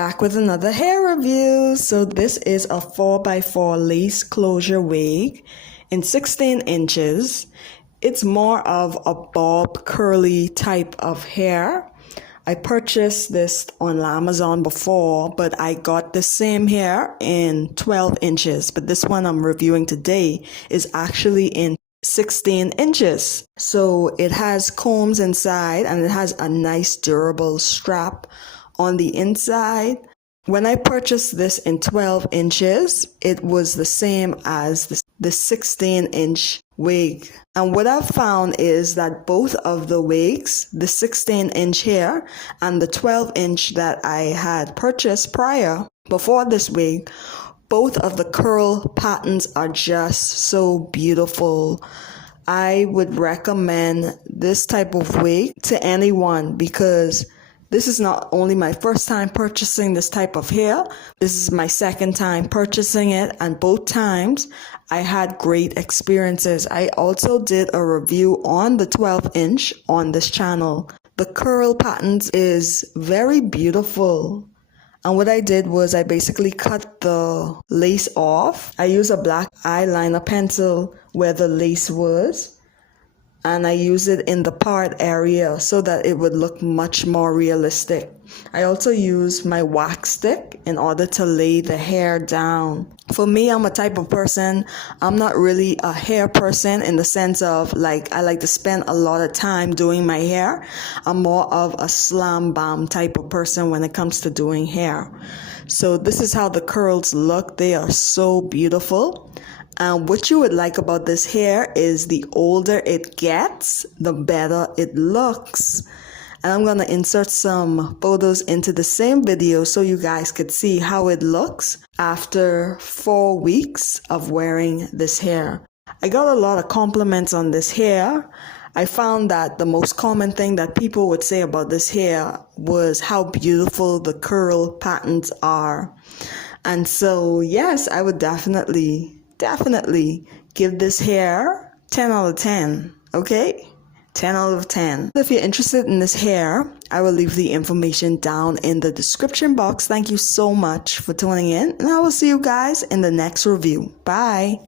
back with another hair review. So this is a 4x4 lace closure wig in 16 inches. It's more of a bob curly type of hair. I purchased this on Amazon before, but I got the same hair in 12 inches. But this one I'm reviewing today is actually in 16 inches. So it has combs inside and it has a nice durable strap on the inside. When I purchased this in 12 inches, it was the same as the 16-inch wig. And what I've found is that both of the wigs, the 16-inch hair and the 12-inch that I had purchased prior, before this wig, both of the curl patterns are just so beautiful. I would recommend this type of wig to anyone because this is not only my first time purchasing this type of hair, this is my second time purchasing it, and both times I had great experiences. I also did a review on the 12-inch on this channel. The curl patterns is very beautiful. And what I did was I basically cut the lace off. I used a black eyeliner pencil where the lace was. And I use it in the part area so that it would look much more realistic. I also use my wax stick in order to lay the hair down. For me, I'm a type of person, I'm not really a hair person in the sense of I like to spend a lot of time doing my hair. I'm more of a slam bam type of person when it comes to doing hair. So this is how the curls look. They are so beautiful. What you would like about this hair is the older it gets, the better it looks. And I'm going to insert some photos into the same video so you guys could see how it looks after 4 weeks of wearing this hair. I got a lot of compliments on this hair. I found that the most common thing that people would say about this hair was how beautiful the curl patterns are. And so, yes, I would definitely give this hair 10 out of 10, okay? 10 out of 10. If you're interested in this hair, I will leave the information down in the description box. Thank you so much for tuning in, and I will see you guys in the next review. Bye.